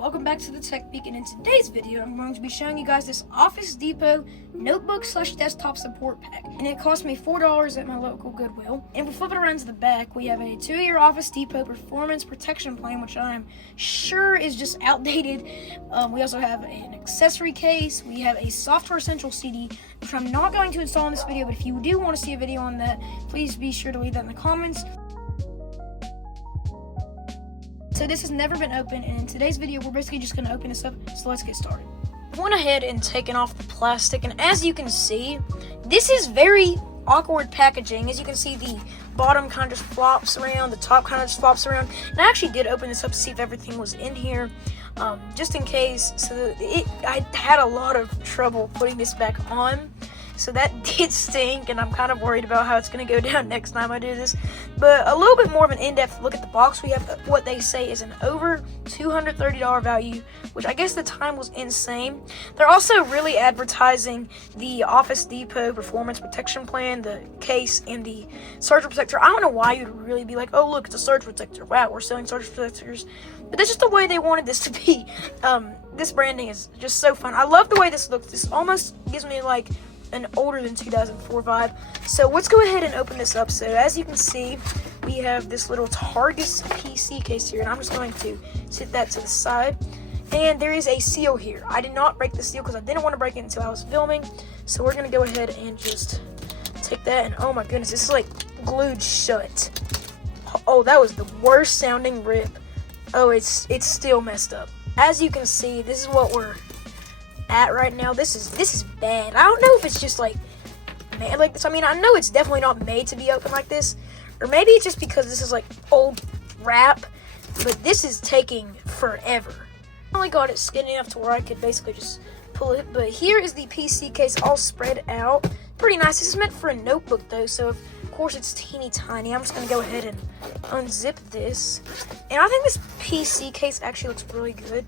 welcome back to the Tech Beacon. In today's video, I'm going to be showing you guys this Office Depot notebook / desktop support pack. And it cost me $4 at my local Goodwill. And if we flip it around to the back, we have a 2-year Office Depot performance protection plan, which I'm sure is just outdated. We also have an accessory case. We have a Software Essential CD, which I'm not going to install in this video, but if you do want to see a video on that, please be sure to leave that in the comments. So this has never been opened, and in today's video, we're basically just going to open this up, so let's get started. I went ahead and taken off the plastic, and as you can see, this is very awkward packaging. As you can see, the bottom kind of just flops around, the top kind of just flops around, and I actually did open this up to see if everything was in here, just in case. So I had a lot of trouble putting this back on. So that did stink, and I'm kind of worried about how it's going to go down next time I do this. But a little bit more of an in-depth look at the box. We have what they say is an over $230 value, which I guess the time was insane. They're also really advertising the Office Depot Performance Protection Plan, the case, and the surge protector. I don't know why you'd really be like, oh, look, it's a surge protector. Wow, we're selling surge protectors. But that's just the way they wanted this to be. This branding is just so fun. I love the way this looks. This almost gives me like an older than 2004 vibe. So let's go ahead and open this up. So as you can see, we have this little Targus PC case here, and I'm just going to sit that to the side. And there is a seal here. I did not break the seal because I didn't want to break it until I was filming. So we're going to go ahead and just take that, and oh my goodness, this is like glued shut. Oh, that was the worst sounding rip. Oh, it's still messed up. As you can see, this is what we're at right now. This is bad. I don't know if it's just like made like this. I mean, I know it's definitely not made to be open like this, or maybe it's just because this is like old wrap, but this is taking forever. I only got it skinny enough to where I could basically just pull it, but here is the PC case all spread out. Pretty nice. This is meant for a notebook though, so of course it's teeny tiny. I'm just gonna go ahead and unzip this, and I think this PC case actually looks really good.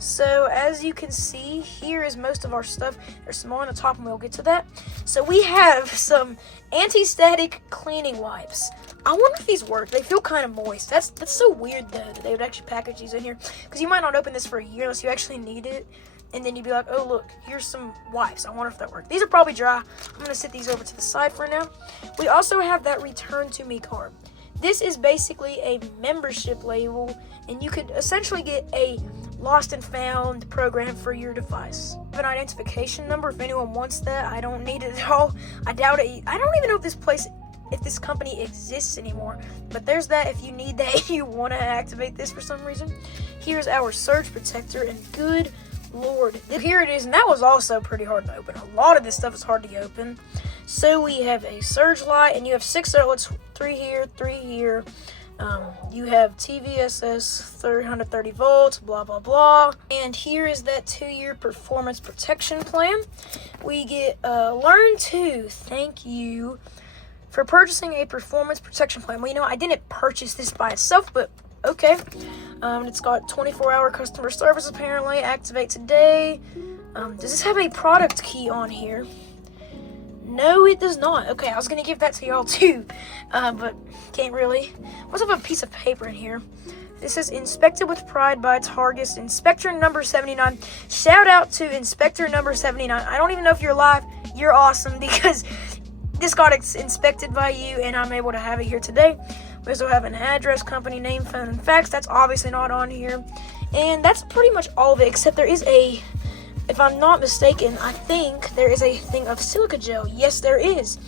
So as you can see, here is most of our stuff. There's some more on the top, and we'll get to that. So we have some anti-static cleaning wipes. I wonder if these work. They feel kind of moist. That's so weird though that they would actually package these in here, because you might not open this for a year unless you actually need it, and then you'd be like, oh look, here's some wipes. I wonder if that works. These are probably dry. I'm gonna set these over to the side for now. We also have that Return to Me card. This is basically a membership label, and you could essentially get a lost and found program for your device. I have an identification number if anyone wants that. I don't need it at all. I doubt it. I don't even know if this company exists anymore, but there's that if you need that and you want to activate this for some reason. Here's our surge protector, and good lord, here it is, and that was also pretty hard to open. A lot of this stuff is hard to open. So we have a surge light, and you have 6 outlets, 3 here, 3 here. You have TVSS, 330 volts, blah, blah, blah. And here is that 2-year performance protection plan. We get Learn to thank you for purchasing a performance protection plan. Well, you know, I didn't purchase this by itself, but okay. It's got 24-hour customer service, apparently. Activate today. Does this have a product key on here? No, it does not. Okay, I was going to give that to y'all too, but can't really. What's up, a piece of paper in here? This says Inspected with Pride by Targus, Inspector number 79. Shout out to Inspector number 79. I don't even know if you're alive. You're awesome, because this got inspected by you, and I'm able to have it here today. We also have an address, company name, phone, and fax. That's obviously not on here. And that's pretty much all of it, except there is a, if I'm not mistaken, I think there is a thing of silica gel. Yes, there is.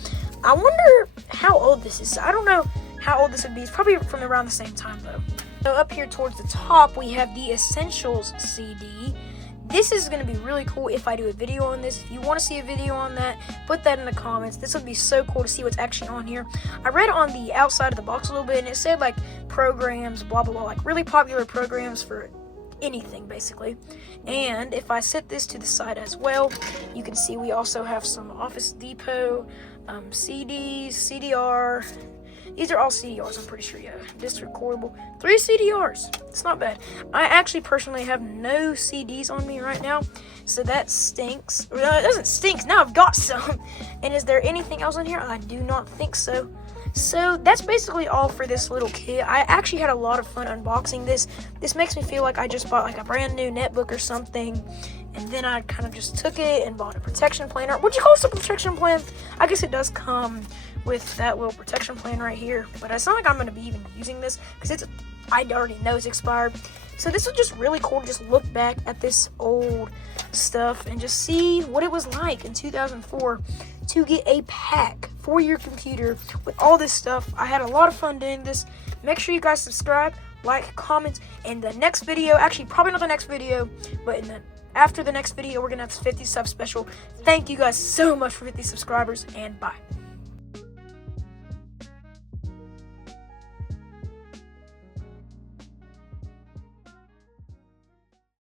I wonder how old this is. I don't know how old this would be. It's probably from around the same time, though. So up here towards the top, we have the Essentials CD. This is going to be really cool if I do a video on this. If you want to see a video on that, put that in the comments. This would be so cool to see what's actually on here. I read on the outside of the box a little bit, and it said, like, programs, blah, blah, blah, like really popular programs for anything basically. And if I set this to the side as well, you can see we also have some Office Depot CDs, CDR. These are all CDRs, I'm pretty sure. Yeah, disc recordable. 3 CDRs. It's not bad. I actually personally have no CDs on me right now, so that stinks. No, it doesn't stink. Now I've got some. And is there anything else in here? I do not think so. So that's basically all for this little kit. I actually had a lot of fun unboxing this. This makes me feel like I just bought like a brand new netbook or something. And then I kind of just took it and bought a protection plan. Or would you call this a protection plan? I guess it does come with that little protection plan right here. But it's not like I'm going to be even using this because I already know it's expired. So this was just really cool to just look back at this old stuff and just see what it was like in 2004 to get a pack for your computer with all this stuff. I had a lot of fun doing this. Make sure you guys subscribe, like, comment, and the next video, actually probably not the next video, but after the next video, we're gonna have 50 sub special. Thank you guys so much for 50 subscribers, and bye.